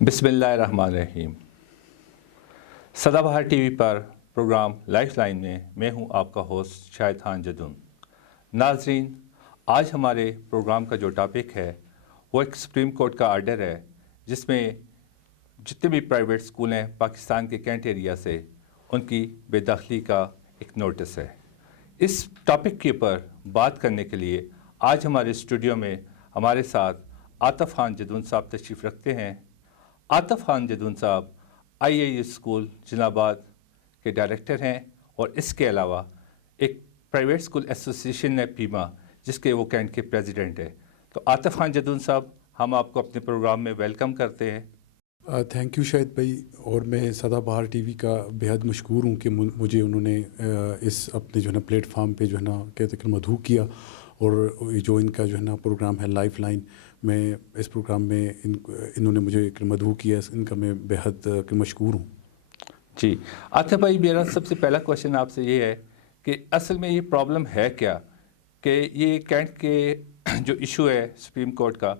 بسم اللہ الرحمن الرحیم۔ سدا بہار ٹی وی پر پروگرام لائف لائن میں ہوں آپ کا ہوسٹ شاہد خان جدون۔ ناظرین، آج ہمارے پروگرام کا جو ٹاپک ہے وہ ایک سپریم کورٹ کا آرڈر ہے جس میں جتنے بھی پرائیویٹ اسکول ہیں پاکستان کے کینٹ ایریا سے ان کی بے دخلی کا ایک نوٹس ہے۔ اس ٹاپک کے اوپر بات کرنے کے لیے آج ہمارے اسٹوڈیو میں ہمارے ساتھ عاطف خان جدون صاحب تشریف رکھتے ہیں۔ عاطف خان جدون صاحب آئی اے یو اسکول جلال آباد کے ڈائریکٹر ہیں اور اس کے علاوہ ایک پرائیویٹ اسکول ایسوسیشن ہے پیما جس کے وہ کینٹ کے پریزیڈنٹ ہے۔ تو عاطف خان جدون صاحب، ہم آپ کو اپنے پروگرام میں ویلکم کرتے ہیں۔ تھینک یو شاہد بھائی، اور میں سدا بہار ٹی وی کا بےحد مشکور ہوں کہ مجھے انہوں نے اس اپنے جو ہے نا پلیٹ فارم پہ جو ہے نا کہتے کہ مدعو کیا، اور جو ان کا جو ہے نا پروگرام ہے لائف لائن، میں اس پروگرام میں انہوں نے مجھے مدعو کیا، ان کا میں بےحد مشکور ہوں۔ جی عاطف بھائی، میرا سب سے پہلا کوشچن آپ سے یہ ہے کہ اصل میں یہ پرابلم ہے کیا، کہ یہ کینٹ کے جو ایشو ہے سپریم کورٹ کا،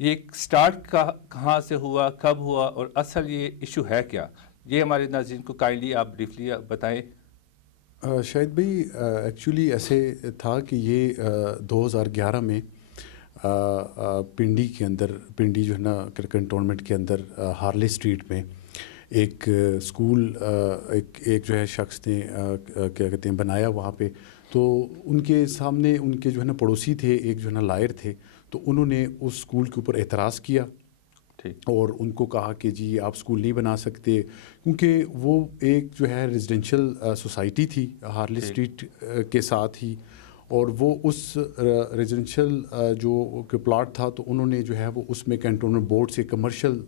یہ سٹارٹ کہاں سے ہوا، کب ہوا، اور اصل یہ ایشو ہے کیا؟ یہ ہمارے ناظرین کو کائنڈلی آپ بریفلی بتائیں۔ شاہد بھائی، ایکچولی ایسے تھا کہ یہ 2011 میں پنڈی کے اندر، پنڈی جو ہے نا کنٹونمنٹ کے اندر ہارلے اسٹریٹ میں ایک اسکول ایک جو ہے شخص نے کیا کہتے ہیں بنایا وہاں پہ۔ تو ان کے سامنے ان کے جو ہے نا پڑوسی تھے، ایک جو ہے نا لائر تھے، تو انہوں نے اس اسکول کے اوپر اعتراض کیا اور ان کو کہا کہ جی آپ اسکول نہیں بنا سکتے، کیونکہ وہ ایک جو ہے ریزیڈینشیل سوسائٹی تھی ہارلے اسٹریٹ کے ساتھ ہی، اور وہ اس ریزیڈینشیل جو پلاٹ تھا تو انہوں نے جو ہے وہ اس میں کینٹونمنٹ بورڈ سے کمرشل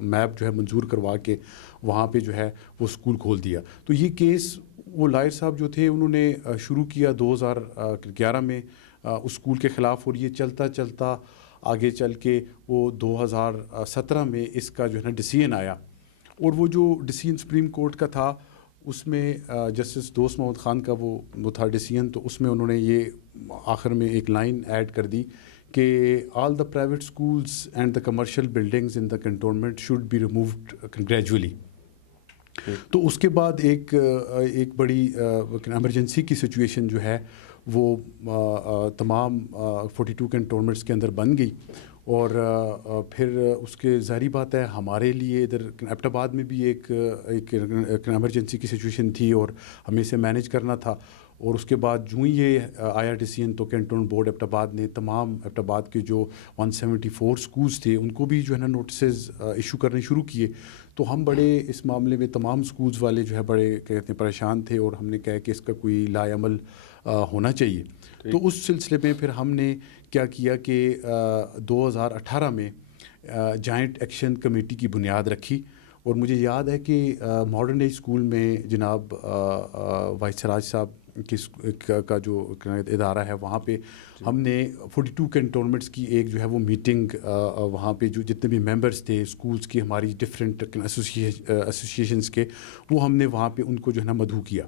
میپ جو ہے منظور کروا کے وہاں پہ جو ہے وہ اسکول کھول دیا۔ تو یہ کیس وہ لائر صاحب جو تھے انہوں نے شروع کیا 2011 میں اس اسکول کے خلاف، اور یہ چلتا چلتا آگے چل کے وہ 2017 میں اس کا جو ہے نا ڈیسیژن آیا، اور وہ جو ڈیسیژن سپریم کورٹ کا تھا اس میں جسٹس دوست محمد خان کا وہ تھا ڈیسیژن، تو اس میں انہوں نے یہ آخر میں ایک لائن ایڈ کر دی کہ all the private schools and the commercial buildings in the cantonment should be removed gradually. تو اس کے بعد ایک بڑی ایمرجنسی کی سچویشن جو ہے وہ تمام 42 کنٹونمنٹس کے اندر بن گئی، اور پھر اس کے ظاہری بات ہے ہمارے لیے ادھر ایبٹ آباد میں بھی ایک ایمرجنسی کی سچویشن تھی اور ہمیں اسے مینیج کرنا تھا، اور اس کے بعد جو ہی یہ آیا ڈیسیژن تو کینٹونمنٹ بورڈ ایبٹ آباد نے تمام ایبٹ آباد کے جو 174 اسکولز تھے ان کو بھی جو ہے نا نوٹسز ایشو کرنے شروع کیے۔ تو ہم بڑے اس معاملے میں تمام اسکولز والے جو ہے بڑے کہتے ہیں پریشان تھے، اور ہم نے کہا کہ اس کا کوئی لا عمل ہونا چاہیے۔ تو اس سلسلے میں پھر ہم نے کیا کیا کہ 2018 میں جائنٹ ایکشن کمیٹی کی بنیاد رکھی، اور مجھے یاد ہے کہ ماڈرن ایج اسکول میں جناب وائس سراج صاحب کا جو ادارہ ہے وہاں پہ ہم نے 42 کنٹونمنٹس کی ایک جو ہے وہ میٹنگ وہاں پہ جو جتنے بھی ممبرس تھے اسکولز کی ہماری ڈفرینٹ ایسوسیشنز کے، وہ ہم نے وہاں پہ ان کو جو ہے نا مدعو کیا۔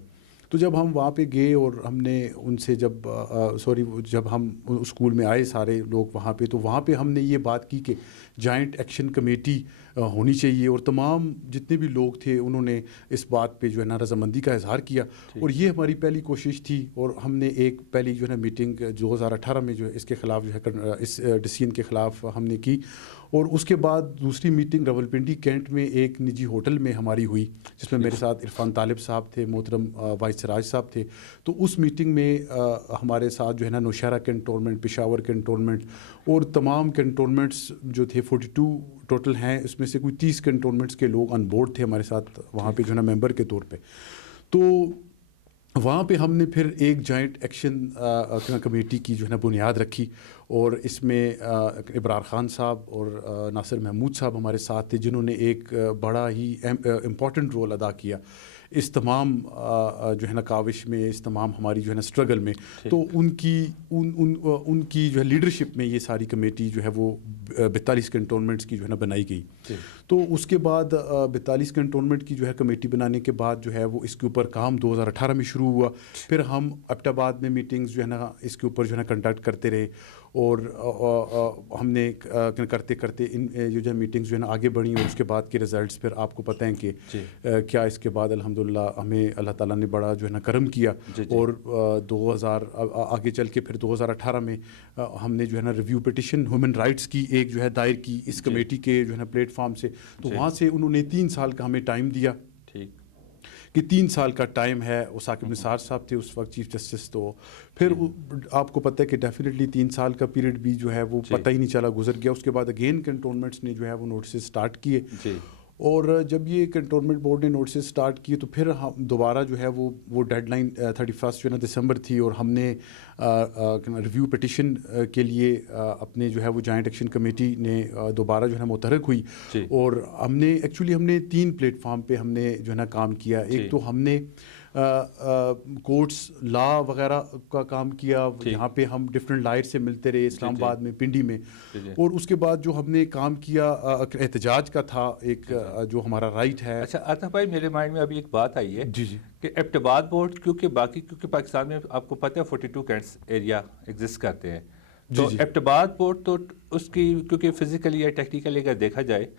تو جب ہم وہاں پہ گئے اور ہم نے ان سے جب ہم اسکول میں آئے سارے لوگ وہاں پہ، تو وہاں پہ ہم نے یہ بات کی کہ جائنٹ ایکشن کمیٹی ہونی چاہیے، اور تمام جتنے بھی لوگ تھے انہوں نے اس بات پہ جو ہے نا رضامندی کا اظہار کیا، اور یہ ہماری پہلی کوشش تھی، اور ہم نے ایک پہلی جو ہے نا میٹنگ 2018 میں جو ہے اس کے خلاف جو ہے اس ڈیسیژن کے خلاف ہم نے کی، اور اس کے بعد دوسری میٹنگ راولپنڈی کینٹ میں ایک نجی ہوٹل میں ہماری ہوئی جس میں میرے ساتھ عرفان طالب صاحب تھے، محترم وائس سراج صاحب تھے۔ تو اس میٹنگ میں ہمارے ساتھ جو ہے نا نوشہرہ کنٹونمنٹ، پشاور کنٹونمنٹ اور تمام کنٹونمنٹس جو تھے 42 ٹوٹل ہیں، اس میں سے کوئی 30 کنٹونمنٹس کے لوگ آن بورڈ تھے ہمارے ساتھ وہاں پہ جو ہے نا ممبر کے طور پہ۔ تو وہاں پہ ہم نے پھر ایک جائنٹ ایکشن کمیٹی کی جو ہے نا بنیاد رکھی، اور اس میں ابرار خان صاحب اور ناصر محمود صاحب ہمارے ساتھ تھے جنہوں نے ایک بڑا ہی امپورٹنٹ رول ادا کیا اس تمام جو ہے نا کاوش میں، اس تمام ہماری جو ہے نا اسٹرگل میں۔ تو ان کی جو ہے لیڈرشپ میں یہ ساری کمیٹی جو ہے وہ 42 کنٹونمنٹس کی جو ہے نا بنائی گئی۔ تو اس کے بعد 42 کنٹونمنٹ کی جو ہے کمیٹی بنانے کے بعد جو ہے وہ اس کے اوپر کام 2018 میں شروع ہوا. پھر ہم ایبٹ آباد میں میٹنگز جو ہے نا اس کے اوپر جو ہے نا کنڈکٹ کرتے رہے, اور ہم نے کرتے کرتے ان جو ہے میٹنگز جو ہے نا آگے بڑھیں, اور اس کے بعد کے رزلٹس پھر آپ کو پتہ ہیں کہ کیا اس کے بعد الحمدللہ ہمیں اللہ تعالیٰ نے بڑا جو ہے نا کرم کیا. اور 2000 آگے چل کے پھر 2018 میں ہم نے جو ہے نا ریویو پٹیشن ہیومن رائٹس کی ایک جو ہے دائر کی اس کمیٹی کے جو ہے نا پلیٹ فارم سے. تو وہاں سے انہوں نے 3 سال کا ہمیں ٹائم دیا کہ 3 سال کا ٹائم ہے. وہ ثاقب نثار صاحب تھے اس وقت چیف جسٹس. تو پھر آپ کو پتہ ہے کہ ڈیفینیٹلی 3 سال کا پیریڈ بھی جو ہے وہ پتہ ہی نہیں چلا گزر گیا. اس کے بعد اگین کنٹونمنٹس نے جو ہے وہ نوٹسز اسٹارٹ کیے, اور جب یہ کنٹونمنٹ بورڈ نے نوٹسز اسٹارٹ کیے تو پھر ہم دوبارہ جو ہے وہ ڈیڈ لائن 31 جو ہے نا دسمبر تھی, اور ہم نے ریویو پٹیشن کے لیے اپنے جو ہے وہ جوائنٹ ایکشن کمیٹی نے دوبارہ جو ہے نا متحرک ہوئی. اور ہم نے ایکچولی 3 پلیٹ فارم پہ ہم نے جو ہے نا کام کیا. ایک تو ہم نے کورٹس لا وغیرہ کا کام کیا, یہاں پہ ہم ڈفرینٹ لائر سے ملتے رہے اسلام آباد میں, پنڈی میں. اور اس کے بعد جو ہم نے کام کیا احتجاج کا تھا, ایک جو ہمارا رائٹ ہے. اچھا عاطف بھائی, میرے مائنڈ میں ابھی ایک بات آئی ہے کہ ایبٹ آباد بورڈ کیونکہ پاکستان میں آپ کو پتہ ہے 42 کینٹس ایریا ایگزسٹ کرتے ہیں, تو ایبٹ آباد بورڈ تو اس کی کیونکہ فزیکلی یا ٹیکنیکلی اگر دیکھا جائے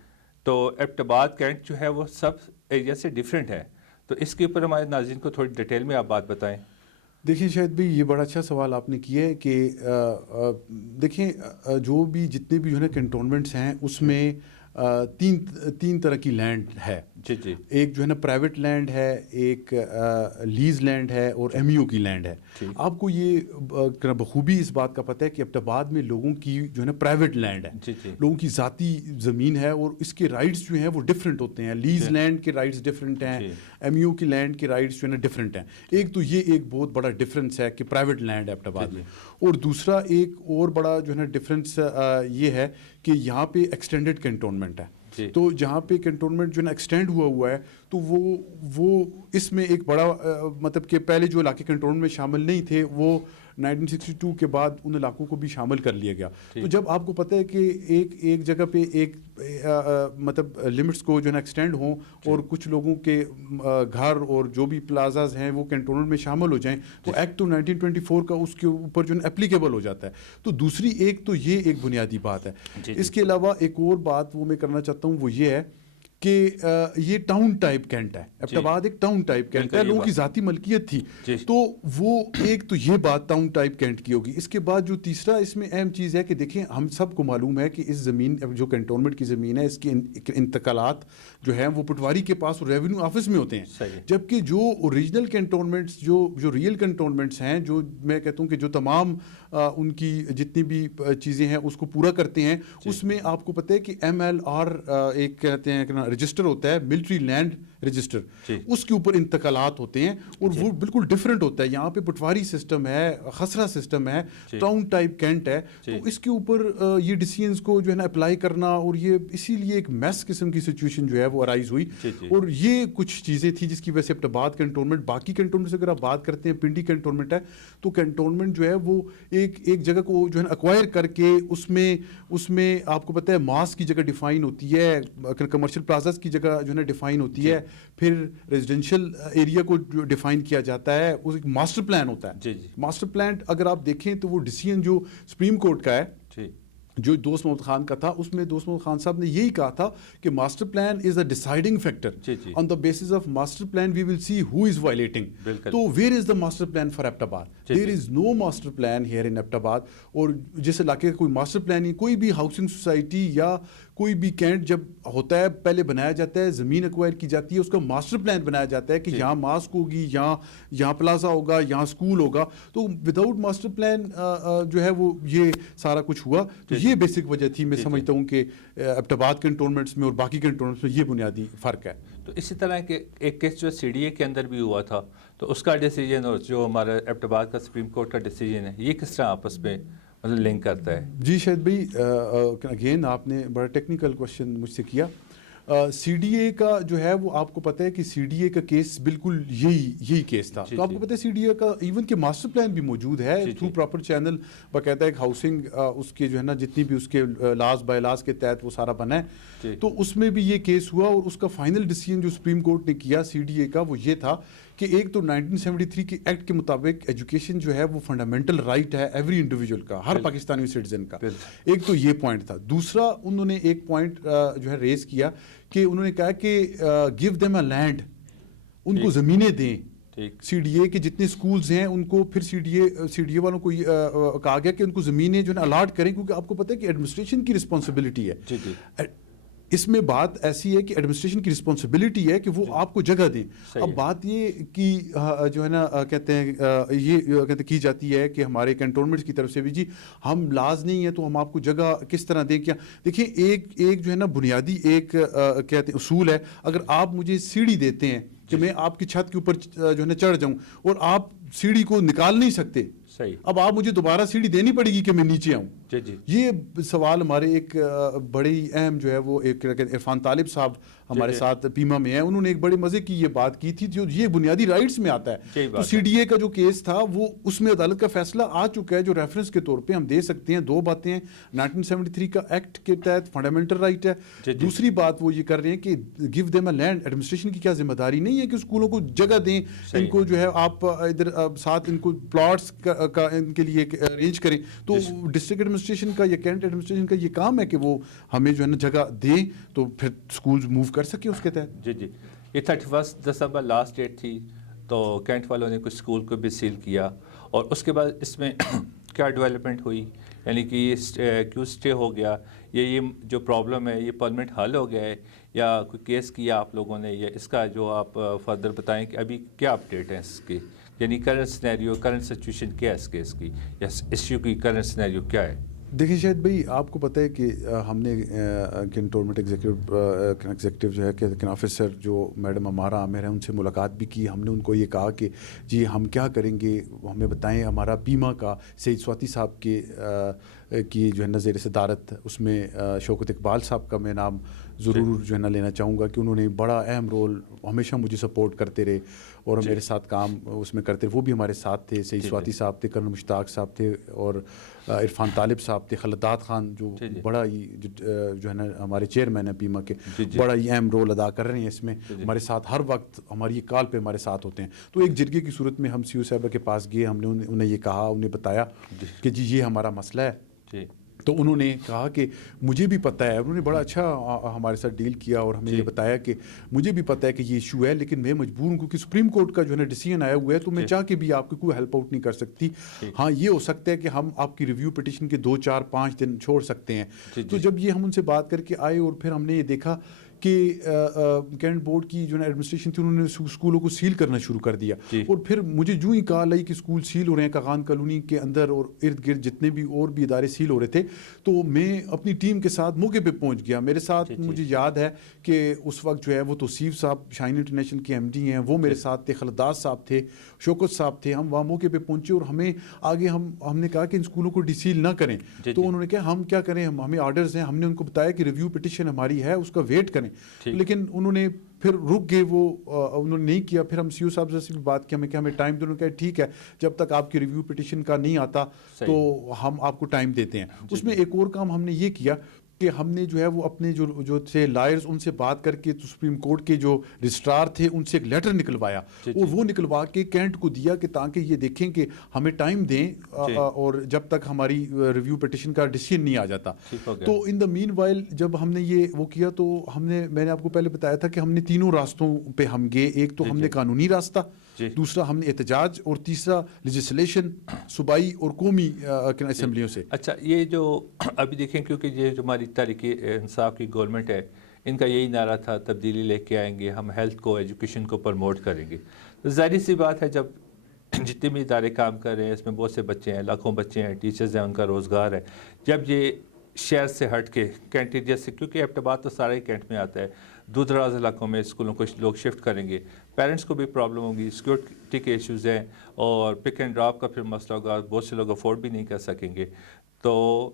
تو ایبٹ آباد کینٹ جو ہے وہ سب ایریا سے ڈفرینٹ ہے. تو اس کے اوپر ہمارے ناظرین کو تھوڑی ڈیٹیل میں آپ بات بتائیں. دیکھیں شاید بھی یہ بڑا اچھا سوال آپ نے کیا ہے کہ دیکھیں جو بھی جتنے بھی جو ہے نا کنٹونمنٹس ہیں اس میں 3 طرح کی لینڈ ہے. ایک جو ہے نا پرائیویٹ لینڈ ہے, ایک لیز لینڈ ہے, اور ایم یو کی لینڈ ہے. آپ کو یہ بخوبی اس بات کا پتہ ہے کہ ایبٹ آباد میں لوگوں کی جو ہے نا پرائیویٹ لینڈ ہے, لوگوں کی ذاتی زمین ہے, اور اس کے رائٹس جو ہیں وہ ڈفرینٹ ہوتے ہیں. لیز لینڈ کے رائٹس ڈفرینٹ ہیں, ایم یو کی لینڈ کے رائٹس جو ہے نا ڈفرینٹ ہیں. ایک تو یہ ایک بہت بڑا ڈفرینس ہے کہ پرائیویٹ لینڈ ہے ایبٹ آباد میں. اور دوسرا ایک اور بڑا جو ہے نا ڈفرینس یہ ہے کہ یہاں پہ ایکسٹینڈڈ کنٹونمنٹ ہے. تو جہاں پہ کنٹونمنٹ جو ہے نا ایکسٹینڈ ہوا ہے تو وہ اس میں ایک بڑا مطلب کہ پہلے جو علاقے کنٹونمنٹ میں شامل نہیں تھے وہ 1962 کے بعد ان علاقوں کو بھی شامل کر لیا گیا. تو جب آپ کو پتہ ہے کہ ایک جگہ پہ ایک مطلب لمٹس کو جو ہے نا ایکسٹینڈ ہوں اور کچھ لوگوں کے گھر اور جو بھی پلازاز ہیں وہ کنٹونمنٹ میں شامل ہو جائیں تو ایکٹ تو 1924 کا اس کے اوپر جو ہے نا اپلیکیبل ہو جاتا ہے. تو دوسری ایک تو یہ ایک بنیادی بات ہے. اس کے علاوہ ایک اور بات وہ میں کرنا چاہتا ہوں وہ یہ ہے کہ یہ ٹاؤن ٹائپ کینٹ ہے. ایبٹ آباد ایک ٹاؤن ٹائپ کینٹ ہے, لوگوں کی ذاتی ملکیت تھی. تو وہ ایک تو یہ بات ٹاؤن ٹائپ کینٹ کی ہوگی. اس کے بعد جو تیسرا اس میں اہم چیز ہے کہ دیکھیں ہم سب کو معلوم ہے کہ اس زمین جو کنٹونمنٹ کی زمین ہے اس کے انتقالات جو ہیں وہ پٹواری کے پاس ریونیو آفس میں ہوتے ہیں, جبکہ جو اوریجنل کنٹونمنٹس جو ریئل کنٹونمنٹس ہیں جو میں کہتا ہوں کہ جو تمام ان کی جتنی بھی چیزیں ہیں اس کو پورا کرتے ہیں, اس میں آپ کو پتہ ہے کہ MLR ایک کہتے ہیں رجسٹر ہوتا ہے, ملٹری لینڈ رجسٹر, اس کے اوپر انتقالات ہوتے ہیں اور وہ بالکل ڈفرینٹ ہوتا ہے. یہاں پہ پٹواری سسٹم ہے, خسرہ سسٹم ہے, ٹاؤن ٹائپ کینٹ ہے. تو اس کے اوپر یہ ڈیسیژنز کو جو ہے نا اپلائی کرنا, اور یہ اسی لیے ایک میس قسم کی سچویشن جو ہے وہ ارائز ہوئی. اور یہ کچھ چیزیں تھیں جس کی وجہ سے ایبٹ آباد کنٹونمنٹ, باقی کنٹونمنٹ سے اگر آپ بات کرتے ہیں پنڈی کنٹونمنٹ ہے تو کنٹونمنٹ جو ہے وہ ایک جگہ کو جو ہے نا ایکوائر کر کے اس میں آپ کو پتہ ہے ماس کی جگہ ڈیفائن ہوتی ہے, کمرشل پلازاز کی جگہ جو ہے نا ڈیفائن ہوتی ہے, پھر ریزیڈینشیل ایریا کو جو ڈیفائن کیا جاتا ہے, وہ ایک ماسٹر پلان ہوتا ہے. ماسٹر پلان اگر آپ دیکھیں تو وہ ڈیسیژن جو سپریم کورٹ کا ہے جو دوست محمد خان کا تھا, اس میں دوست محمد خان صاحب نے یہی کہا تھا کہ master plan is a deciding factor. On the basis of master plan we will see who is violating. تو where is the master plan for Abbottabad? There is no master plan here in Abbottabad. اور جس علاقے کا کوئی master plan نہیں, کوئی بھی housing society یا کوئی بھی کینٹ جب ہوتا ہے پہلے بنایا جاتا ہے, زمین ایکوائر کی جاتی ہے, اس کا ماسٹر پلان بنایا جاتا ہے کہ یہاں ماسک ہوگی, یہاں پلازا ہوگا, یہاں اسکول ہوگا. تو وداؤٹ ماسٹر پلان جو ہے وہ یہ سارا کچھ ہوا. تو یہ بیسک وجہ تھی, میں سمجھتا ہوں کہ ایبٹ آباد کنٹونمنٹس میں اور باقی کنٹونمنٹس میں یہ بنیادی فرق ہے. تو اسی طرح کے ایک کیس جو CDA کے اندر بھی ہوا تھا, تو اس کا ڈیسیجن اور جو ہمارا ایبٹ آباد کا سپریم کورٹ کا ڈیسیجن ہے, یہ کس طرح آپس میں مطلب لنک کرتا ہے؟ جی شاید بھائی اگین آپ نے بڑا ٹیکنیکل کوشچن مجھ سے کیا. سی ڈی اے کا جو ہے وہ آپ کو پتہ ہے کہ سی ڈی اے کا کیس بالکل یہی کیس تھا. تو آپ کو پتہ ہے سی ڈی اے کا ایون کہ ماسٹر پلان بھی موجود ہے تھرو پراپر چینل, باقاعدہ ایک ہاؤسنگ اس کے جو ہے نا جتنی بھی اس کے لاز بائی لاز کے تحت وہ سارا بنا ہے. تو اس میں بھی یہ کیس ہوا, اور اس کا فائنل ڈیسیژن جو سپریم کورٹ نے کیا سی ڈی اے کا وہ یہ تھا کہ ایک تو 1973 کے ایکٹ کے مطابق ایجوکیشن جو ہے وہ فنڈامنٹل رائٹ ہے ایوری انڈیویجول کا, ہر پاکستانی سٹیزن کا. ایک تو یہ پوائنٹ تھا. دوسرا انہوں نے ایک پوائنٹ جو ہے ریز کیا کہ انہوں نے کہا کہ گیو دیم اے لینڈ, ان کو زمینیں دیں. سی ڈی اے کے جتنے سکولز ہیں ان کو پھر سی ڈی اے والوں کو کہا گیا کہ ان کو زمینیں جو ہے الاٹ کریں, کیونکہ آپ کو پتہ ہے کہ ایڈمنسٹریشن کی رسپانسبلٹی ہے. اس میں بات ایسی ہے کہ ایڈمنسٹریشن کی رسپانسبلٹی ہے کہ وہ آپ کو جگہ دیں. اب بات یہ کی جو ہے نا کہتے ہیں یہ کی جاتی ہے کہ ہمارے کنٹونمنٹس کی طرف سے بھی جی ہم لاز نہیں ہیں تو ہم آپ کو جگہ کس طرح دیں. کیا دیکھیں ایک جو ہے نا بنیادی ایک کہتے ہیں اصول ہے, اگر آپ مجھے سیڑھی دیتے ہیں کہ میں آپ کی چھت کے اوپر جو ہے نا چڑھ جاؤں اور آپ سیڑھی کو نکال نہیں سکتے, اب آپ مجھے دوبارہ سیڑھی دینی پڑے گی کہ میں نیچے آؤں. یہ سوال ہمارے ایک بڑے ہی اہم جو ہے وہ ایک عرفان طالب صاحب ہمارے ساتھ پیما میں ہیں, انہوں نے ایک بڑے مزے کی یہ بات کی تھی جو یہ بنیادی رائٹس میں آتا ہے. تو سی ڈی اے کا جو کیس تھا وہ اس میں عدالت کا فیصلہ آ چکا ہے جو ریفرنس کے طور پہ ہم دے سکتے ہیں. دو باتیں ہیں, 1973 کا ایکٹ کے تحت فنڈامنٹل رائٹ ہے. دوسری بات وہ یہ کر رہے ہیں کہ give them a land. Administration کی کیا ذمہ داری نہیں ہے کہ اسکولوں کو جگہ دیں, ان کو جو ہے آپ ادھر ساتھ ان کو پلاٹس کا ان کے لیے ارینج کریں. تو ڈسٹرکٹ ایڈمنسٹریشن کا یا کینٹ ایڈمنسٹریشن کا یہ کام ہے کہ وہ ہمیں جو ہے نا جگہ دیں تو پھر اسکولز موو کر سکیں اس کے تحت. یہ 31 دسمبر لاسٹ ڈیٹ تھی, تو کینٹ والوں نے کچھ اسکول کو بھی سیل کیا, اور اس کے بعد اس میں کیا ڈیولپمنٹ ہوئی, یعنی کہ یہ کیوں اسٹے ہو گیا, یہ جو پرابلم ہے یہ پرمنٹ حل ہو گیا ہے یا کوئی کیس کیا آپ لوگوں نے, یا اس کا جو آپ فردر بتائیں کہ ابھی کیا اپڈیٹ ہے اس کی, یعنی کرنٹ سینیریو کرنٹ سچویشن کیا ہے اس کیس کی, یا ایشو کی کرنٹ سینیریو کیا ہے. دیکھیں شاید بھائی آپ کو پتہ ہے کہ ہم نے کنٹونمنٹ ایگزیکٹو جو ہے کہ آفیسر جو میڈم امارہ عامر ہیں ان سے ملاقات بھی کی. ہم نے ان کو یہ کہا کہ جی ہم کیا کریں گے, ہمیں بتائیں. ہمارا پیما کا سعید سواتی صاحب کی جو ہے نا زیر صدارت, اس میں شوکت اقبال صاحب کا میں نام ضرور جو ہے نا لینا چاہوں گا کہ انہوں نے بڑا اہم رول ہمیشہ مجھے سپورٹ کرتے رہے اور میرے ساتھ کام اس میں کرتے رہے. وہ بھی ہمارے ساتھ تھے. سعید سواتی صاحب تھے, کرنل مشتاق صاحب تھے, اور عرفان طالب صاحب تھے, خلداد خان جو بڑا ہی جو ہے نا ہمارے چیئرمین ہیں پیما کے, بڑا ہی اہم رول ادا کر رہے ہیں اس میں. ہمارے ساتھ ہر وقت ہماری یہ کال پہ ہمارے ساتھ ہوتے ہیں. تو ایک جرگے کی صورت میں ہم سی او صاحبہ کے پاس گئے, ہم نے انہیں یہ کہا, انہیں بتایا کہ جی یہ ہمارا مسئلہ ہے. تو انہوں نے کہا کہ مجھے بھی پتہ ہے, انہوں نے بڑا اچھا ہمارے ساتھ ڈیل کیا اور ہمیں یہ بتایا کہ مجھے بھی پتہ ہے کہ یہ ایشو ہے, لیکن میں مجبور ہوں کیونکہ سپریم کورٹ کا جو ہے نا ڈیسیژن آیا ہوا ہے, تو میں چاہ کے بھی آپ کی کوئی ہیلپ آؤٹ نہیں کر سکتی. ہاں یہ ہو سکتا ہے کہ ہم آپ کی ریویو پٹیشن کے 2 4 5 دن چھوڑ سکتے ہیں. تو جب یہ ہم ان سے بات کر کے آئے اور پھر ہم نے یہ دیکھا کہ کینٹ بورڈ کی جو ہے ایڈمنسٹریشن تھی, انہوں نے اسکولوں کو سیل کرنا شروع کر دیا. اور پھر مجھے جو ہی کال آئی کہ اسکول سیل ہو رہے ہیں کاغان کالونی کے اندر اور ارد گرد جتنے بھی اور بھی ادارے سیل ہو رہے تھے, تو میں اپنی ٹیم کے ساتھ موقع پہ پہنچ گیا. میرے ساتھ مجھے یاد ہے کہ اس وقت جو ہے وہ توصیف صاحب شاہین انٹرنیشنل کے ایم ڈی ہیں, وہ میرے ساتھ تھے, خلداد صاحب تھے, شوکت صاحب تھے. ہم وہاں موقع پہ پہنچے اور ہمیں آگے ہم نے کہا کہ ان اسکولوں کو ڈیسیل نہ کریں. تو انہوں نے کہا ہم کیا کریں, ہمیں آرڈرز ہیں. ہم نے ان کو بتایا کہ ریویو پٹیشن ہماری ہے, اس کا ویٹ کریں. لیکن انہوں نے پھر رک گئے, وہ انہوں نے نہیں کیا. پھر ہم سی او صاحب سے بھی بات کی, ہمیں کہ ہمیں ٹائم دے. انہوں نے کہا ٹھیک ہے, جب تک آپ کی ریویو پٹیشن کا نہیں آتا تو ہم آپ کو ٹائم دیتے ہیں. اس میں ایک اور کام ہم نے یہ کیا کہ ہم نے جو ہے وہ اپنے جو تھے لائرز, ان سے بات کر کے سپریم کورٹ کے جو رجسٹرار تھے ان سے ایک لیٹر نکلوایا, اور وہ نکلوا کے کینٹ کو دیا کہ تاکہ یہ دیکھیں کہ ہمیں ٹائم دیں اور جب تک ہماری ریویو پٹیشن کا ڈیسیژن نہیں آ جاتا. تو ان دا مین وائل جب ہم نے یہ وہ کیا تو میں نے آپ کو پہلے بتایا تھا کہ ہم نے تینوں راستوں پہ ہم گئے. ایک تو ہم نے قانونی راستہ, دوسرا ہم نے احتجاج, اور تیسرا لیجسلیشن صوبائی اور قومی اسمبلیوں سے. اچھا, یہ جو ابھی دیکھیں کیونکہ یہ جو ہماری تحریک انصاف کی گورنمنٹ ہے, ان کا یہی نعرہ تھا تبدیلی لے کے آئیں گے, ہم ہیلتھ کو ایجوکیشن کو پروموٹ کریں گے. تو ظاہر سی بات ہے جب جتنے بھی ادارے کام کر رہے ہیں اس میں بہت سے بچے ہیں, لاکھوں بچے ہیں, ٹیچرز ہیں, ان کا روزگار ہے. جب یہ شہر سے ہٹ کے کینٹ ایریا سے, کیونکہ اعتبار تو سارے کینٹ میں آتا ہے, دور دراز علاقوں میں اسکولوں کو لوگ شفٹ کریں گے, پیرنٹس کو بھی پرابلم ہوگی, سیکورٹی کے ایشوز ہیں, اور پک اینڈ ڈراپ کا پھر مسئلہ ہوگا, بہت سے لوگ افورڈ بھی نہیں کر سکیں گے. تو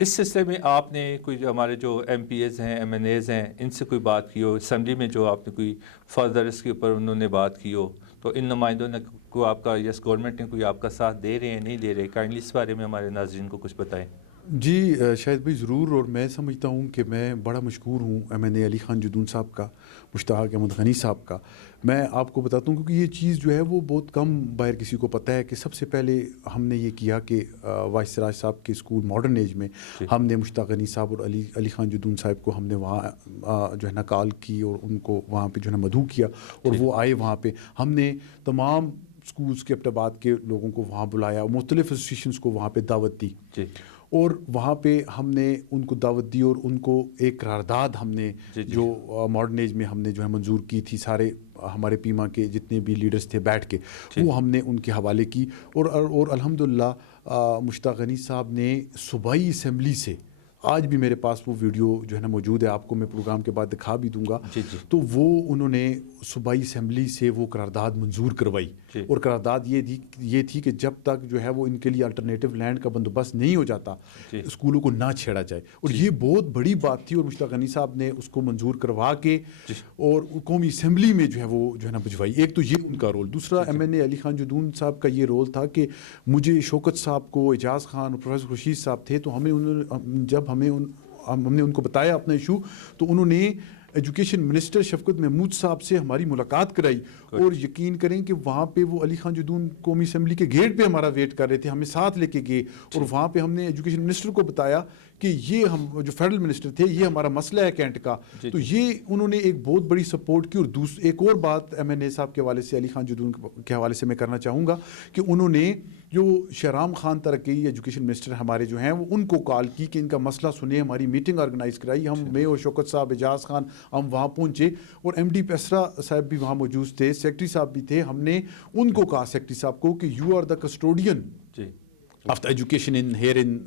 اس سلسلے میں آپ نے کوئی جو ہمارے جو ایم پی ایز ہیں، ایم این ایز ہیں، ان سے کوئی بات کی ہو اسمبلی میں، جو آپ نے کوئی فردر اس کے اوپر انہوں نے بات کی ہو، تو ان نمائندوں نے کو آپ کا یس گورنمنٹ نے کوئی آپ کا ساتھ دے رہے ہیں نہیں دے رہے؟ کائنڈلی اس بارے میں ہمارے ناظرین کو کچھ بتائیں۔ جی شاہد بھائی ضرور، اور میں سمجھتا ہوں کہ میں بڑا مشکور ہوں ایم این اے علی خان جدون صاحب کا، مشتاق احمد غنی صاحب کا۔ میں آپ کو بتاتا ہوں کیونکہ یہ چیز جو ہے وہ بہت کم باہر کسی کو پتہ ہے کہ سب سے پہلے ہم نے یہ کیا کہ وائس سراج صاحب کے اسکول ماڈرن ایج میں ہم نے مشتاق غنی صاحب اور علی خان جدون صاحب کو ہم نے وہاں جو ہے نا کال کی، اور ان کو وہاں پہ جو ہے نا مدعو کیا، اور وہ آئے وہاں پہ۔ ہم نے تمام اسکولس کے آباد کے لوگوں کو وہاں بلایا، مختلف ایسوسیشنس کو وہاں پہ دعوت دی، اور وہاں پہ ہم نے ان کو دعوت دی، اور ان کو ایک قرارداد ہم نے جو ماڈرن ایج میں ہم نے جو ہے منظور کی تھی، سارے ہمارے پیما کے جتنے بھی لیڈرز تھے بیٹھ کے، وہ ہم نے ان کے حوالے کی، اور الحمدللہ مشتاق غنی صاحب نے صوبائی اسمبلی سے، آج بھی میرے پاس وہ ویڈیو جو ہے نا موجود ہے، آپ کو میں پروگرام کے بعد دکھا بھی دوں گا، تو وہ انہوں نے صوبائی اسمبلی سے وہ قرارداد منظور کروائی، اور قرارداد یہ تھی کہ جب تک جو ہے وہ ان کے لیے الٹرنیٹو لینڈ کا بندوبست نہیں ہو جاتا، اسکولوں کو نہ چھیڑا جائے، اور یہ بہت بڑی بات تھی، اور مشتاق غنی صاحب نے اس کو منظور کروا کے اور قومی اسمبلی میں جو ہے وہ جو ہے نا بھجوائی۔ ایک تو یہ ان کا رول، دوسرا ایم این اے علی خان جدون صاحب کا یہ رول تھا کہ مجھے شوکت صاحب کو، اعجاز خان اور پروفیسر خورشید صاحب تھے، تو ہم نے ان کو بتایا اپنا ایشو، تو انہوں نے ایجوکیشن منسٹر شفقت محمود صاحب سے ہماری ملاقات کرائی، اور یقین کریں کہ وہاں پہ وہ علی خان جدون قومی اسمبلی کے گیٹ پہ ہمارا ویٹ کر رہے تھے، ہمیں ساتھ لے کے گئے، اور وہاں پہ ہم نے ایجوکیشن منسٹر کو بتایا کہ یہ ہم جو فیڈرل منسٹر تھے، یہ ہمارا مسئلہ ہے کینٹ کا، تو یہ انہوں نے ایک بہت بڑی سپورٹ کی۔ اور ایک اور بات ایم این اے صاحب کے حوالے سے، علی خان جدون کے حوالے سے میں کرنا چاہوں گا کہ انہوں نے جو شہرام خان ترکی ایجوکیشن منسٹر ہمارے جو ہیں، وہ ان کو کال کی کہ ان کا مسئلہ سنیں، ہماری میٹنگ آرگنائز کرائی، میں اور شوکت صاحب، اعجاز خان، ہم وہاں پہنچے، اور ایم ڈی پیسرا صاحب بھی وہاں موجود تھے، سیکرٹری صاحب بھی تھے۔ ہم نے ان کو کہا، سیکرٹری صاحب کو، کہ you are the custodian of the education in here in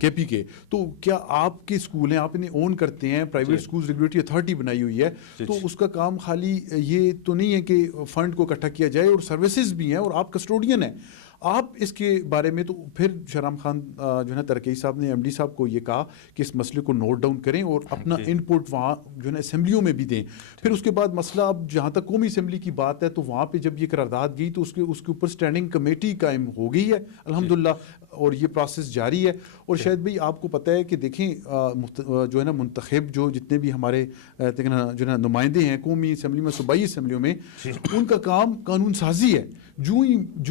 K P کے، تو کیا آپ کے اسکول ہیں، آپ انہیں اون کرتے ہیں، پرائیویٹ اسکولز ریگولیٹری اتھارٹی بنائی ہوئی ہے، تو اس کا کام خالی یہ تو نہیں ہے کہ فنڈ کو اکٹھا کیا جائے، اور سروسز بھی ہیں، اور آپ کسٹوڈین ہیں، آپ اس کے بارے میں۔ تو پھر شہرام خان جو ہے نا ترکی صاحب نے ایم ڈی صاحب کو یہ کہا کہ اس مسئلے کو نوٹ ڈاؤن کریں، اور اپنا ان پٹ وہاں جو ہے نا اسمبلیوں میں بھی دیں۔ پھر اس کے بعد مسئلہ، اب جہاں تک قومی اسمبلی کی بات ہے، تو وہاں پہ جب یہ قرارداد گئی، تو اس کے اوپر اسٹینڈنگ کمیٹی قائم ہو گئی ہے الحمدللہ، اور یہ پروسیس جاری ہے۔ اور شاید بھائی آپ کو پتہ ہے کہ دیکھیں جو ہے نا منتخب جو جتنے بھی ہمارے جو ہے نا نمائندے ہیں قومی اسمبلی میں، صوبائی اسمبلیوں میں، ان کا کام قانون سازی ہے۔ جو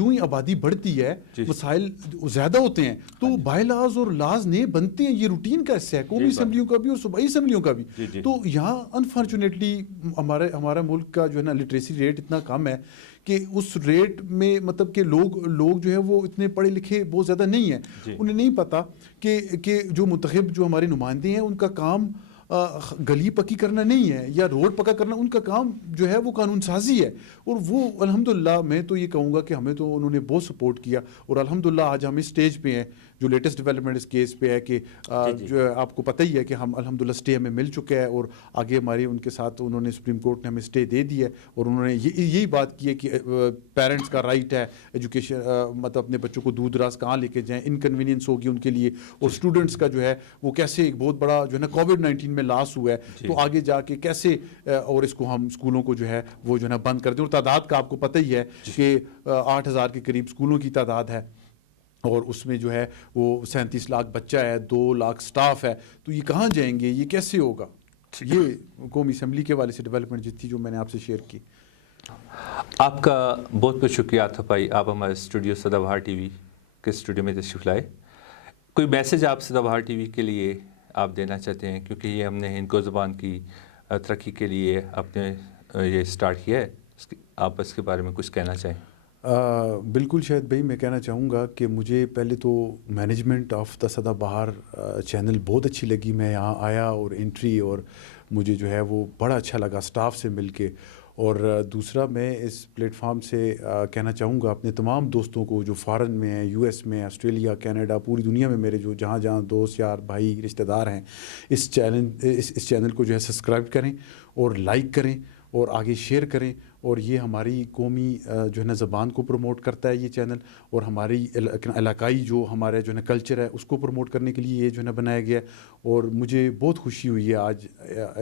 ہی آبادی بڑھتی ہے، مسائل زیادہ ہوتے ہیں، تو بائی لاز اور لاز نئے بنتے ہیں، یہ روٹین کا حصہ ہے قومی اسمبلیوں کا بھی اور صوبائی اسمبلیوں کا بھی۔ تو یہاں انفارچونیٹلی ہمارا ملک کا جو ہے نا لٹریسی ریٹ اتنا کم ہے کہ اس ریٹ میں مطلب کہ لوگ جو ہے وہ اتنے پڑھے لکھے بہت زیادہ نہیں ہیں، انہیں نہیں پتہ کہ جو منتخب جو ہمارے نمائندے ہیں، ان کا کام گلی پکی کرنا نہیں ہے یا روڈ پکا کرنا، ان کا کام جو ہے وہ قانون سازی ہے۔ اور وہ الحمدللہ میں تو یہ کہوں گا کہ ہمیں تو انہوں نے بہت سپورٹ کیا، اور الحمدللہ آج ہم اس سٹیج پہ ہیں۔ جو لیٹسٹ ڈیولپمنٹ اس کیس پہ ہے کہ جو آپ کو پتہ ہی ہے کہ ہم الحمدللہ سٹے ہمیں مل چکا ہے، اور آگے ہماری ان کے ساتھ انہوں نے سپریم کورٹ نے ہمیں سٹے دے دی ہے، اور انہوں نے یہی بات کی ہے کہ پیرنٹس کا رائٹ ہے ایجوکیشن، مطلب اپنے بچوں کو دور دراز کہاں لے کے جائیں، انکنوینئنس ہوگی ان کے لیے، اور اسٹوڈنٹس کا جو ہے وہ کیسے ایک بہت بڑا جو ہے نا کووڈ-19 میں لاس ہوا ہے، تو آگے جا کے کیسے اور اس کو ہم اسکولوں کو جو ہے وہ جو ہے نا بند کر دیں۔ اور تعداد کا آپ کو پتہ ہی ہے کہ 8,000 کے قریب اسکولوں کی تعداد ہے، اور اس میں جو ہے وہ 37 لاکھ بچہ ہے، 2 لاکھ سٹاف ہے، تو یہ کہاں جائیں گے، یہ کیسے ہوگا؟ یہ قومی اسمبلی کے والے سے ڈیولپمنٹ جتنی جو میں نے آپ سے شیئر کی۔ آپ کا بہت بہت شکریہ عاطف بھائی، آپ ہمارے اسٹوڈیو سدا بہار ٹی وی کے اسٹوڈیو میں تشریف لائے۔ کوئی میسیج آپ سدا بہار ٹی وی کے لیے آپ دینا چاہتے ہیں، کیونکہ یہ ہم نے ہندکو زبان کی ترقی کے لیے اپنے یہ اسٹارٹ کیا ہے، آپ اس کے بارے میں کچھ کہنا چاہیں؟ بالکل شاہد بھائی، میں کہنا چاہوں گا کہ مجھے پہلے تو مینجمنٹ آف دا سدا بہار چینل بہت اچھی لگی، میں یہاں آیا اور انٹری، اور مجھے جو ہے وہ بڑا اچھا لگا اسٹاف سے مل کے۔ اور دوسرا میں اس پلیٹ فارم سے کہنا چاہوں گا اپنے تمام دوستوں کو جو فارن میں ہیں، یو ایس میں، آسٹریلیا، کینیڈا، پوری دنیا میں میرے جو جہاں دوست یار بھائی رشتہ دار ہیں، اس چینل کو جو ہے سبسکرائب کریں اور لائک کریں، اور آگے شیئر کریں. اور یہ ہماری قومی جو ہے نا زبان کو پروموٹ کرتا ہے یہ چینل, اور ہماری علاقائی جو ہمارا جو ہے نا کلچر ہے اس کو پروموٹ کرنے کے لیے یہ جو ہے نا بنایا گیا ہے. اور مجھے بہت خوشی ہوئی ہے آج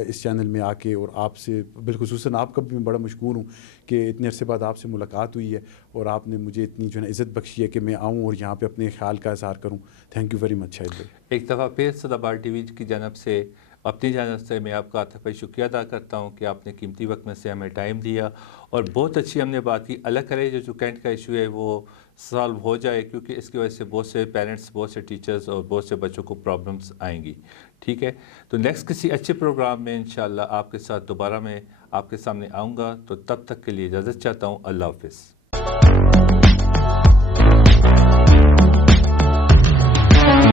اس چینل میں آ کے, اور آپ سے بالخصوصاً آپ کا بھی میں بڑا مشکور ہوں کہ اتنے عرصے بعد آپ سے ملاقات ہوئی ہے اور آپ نے مجھے اتنی جو ہے نا عزت بخشی ہے کہ میں آؤں اور یہاں پہ اپنے خیال کا اظہار کروں. تھینک یو ویری مچ شاہد بھائی. ایک دفعہ پھر سدا بہار ٹی وی کی جانب سے, اپنی جانب سے میں آپ کا آطفی شکریہ ادا کرتا ہوں کہ آپ نے قیمتی وقت میں سے ہمیں ٹائم دیا, اور بہت اچھی ہم نے بات کی. اللہ کرے جو کینٹ کا ایشو ہے وہ سالو ہو جائے, کیونکہ اس کی وجہ سے بہت سے پیرنٹس, بہت سے ٹیچرز اور بہت سے بچوں کو پرابلمس آئیں گی. ٹھیک ہے, تو نیکسٹ کسی اچھے پروگرام میں انشاءاللہ آپ کے ساتھ دوبارہ میں آپ کے سامنے آؤں گا. تو تب تک کے لیے اجازت چاہتا ہوں. اللہ حافظ.